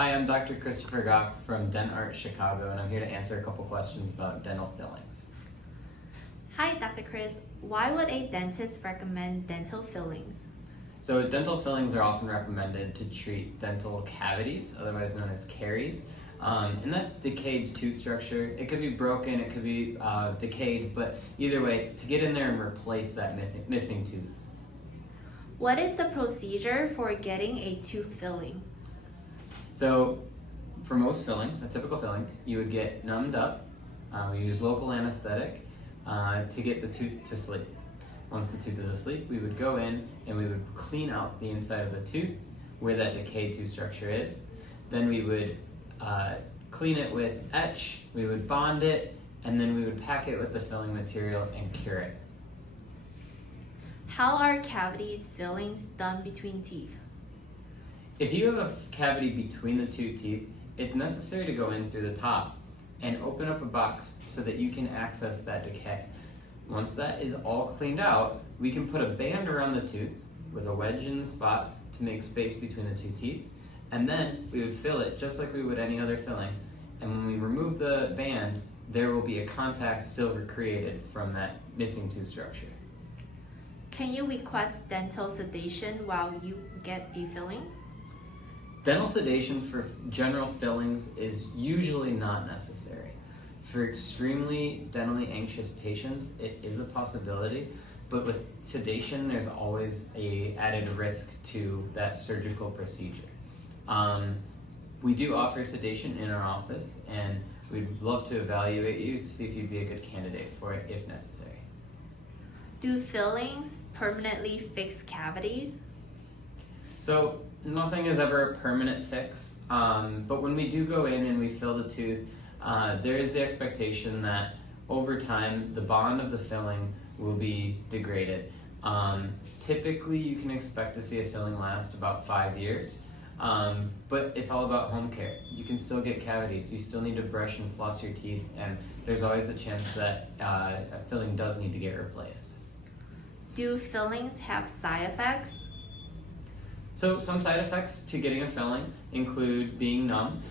Hi, I'm Dr. Christopher Goff from DentArt Chicago, and I'm here to answer a couple questions about dental fillings. Hi, Dr. Chris. Why would a dentist recommend dental fillings? So dental fillings are often recommended to treat dental cavities, otherwise known as caries. And that's decayed tooth structure. It could be broken, it could be decayed, but either way, it's to get in there and replace that missing tooth. What is the procedure for getting a tooth filling? So for most fillings, a typical filling, you would get numbed up. We use local anesthetic to get the tooth to sleep. Once the tooth is asleep, we would go in and we would clean out the inside of the tooth where that decayed tooth structure is. Then we would clean it with etch, we would bond it, and then we would pack it with the filling material and cure it. How are cavities fillings done between teeth? If you have a cavity between the two teeth, it's necessary to go in through the top and open up a box so that you can access that decay. Once that is all cleaned out, we can put a band around the tooth with a wedge in the spot to make space between the two teeth, and then we would fill it just like we would any other filling. And when we remove the band, there will be a contact still created from that missing tooth structure. Can you request dental sedation while you get a filling? Dental sedation for general fillings is usually not necessary. For extremely dentally anxious patients, it is a possibility, but with sedation, there's always an added risk to that surgical procedure. We do offer sedation in our office, and we'd love to evaluate you to see if you'd be a good candidate for it if necessary. Do fillings permanently fix cavities? So nothing is ever a permanent fix, but when we do go in and we fill the tooth, there is the expectation that over time the bond of the filling will be degraded. Typically you can expect to see a filling last about 5 years, but it's all about home care. You can still get cavities, you still need to brush and floss your teeth, and there's always the chance that a filling does need to get replaced. Do fillings have side effects? So some side effects to getting a filling include being numb.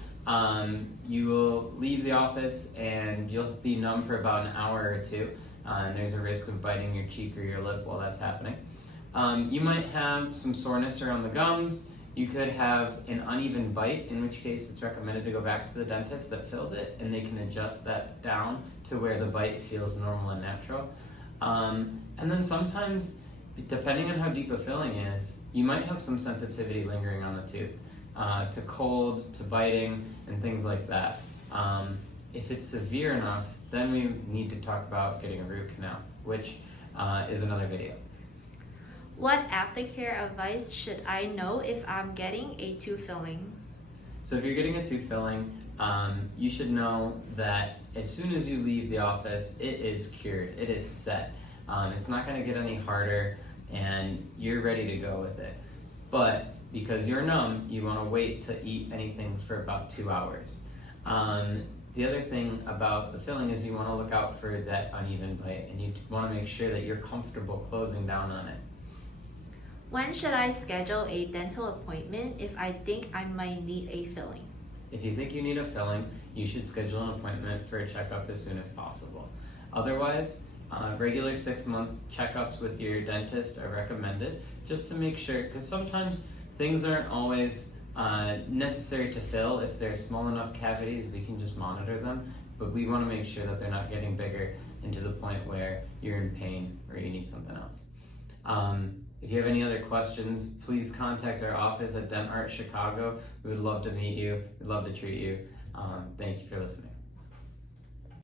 You will leave the office and you'll be numb for about an hour or two, and there's a risk of biting your cheek or your lip while that's happening. You might have some soreness around the gums. You could have an uneven bite, in which case it's recommended to go back to the dentist that filled it, and they can adjust that down to where the bite feels normal and natural. And then sometimes, depending on how deep a filling is, you might have some sensitivity lingering on the tooth, to cold, to biting, and things like that. If it's severe enough, then we need to talk about getting a root canal, which is another video. What aftercare advice should I know if I'm getting a tooth filling? So if you're getting a tooth filling, you should know that as soon as you leave the office, it is cured, it is set. It's not going to get any harder, and you're ready to go with it. But because you're numb, you want to wait to eat anything for about 2 hours. The other thing about the filling is you want to look out for that uneven bite, and you want to make sure that you're comfortable closing down on it. When should I schedule a dental appointment if I think I might need a filling? If you think you need a filling, you should schedule an appointment for a checkup as soon as possible. Otherwise, regular 6-month checkups with your dentist are recommended, just to make sure, because sometimes things aren't always necessary to fill. If they're small enough cavities, we can just monitor them, but we want to make sure that they're not getting bigger and to the point where you're in pain or you need something else. If you have any other questions, please contact our office at DentArt Chicago. We would love to meet you. We'd love to treat you. Thank you for listening.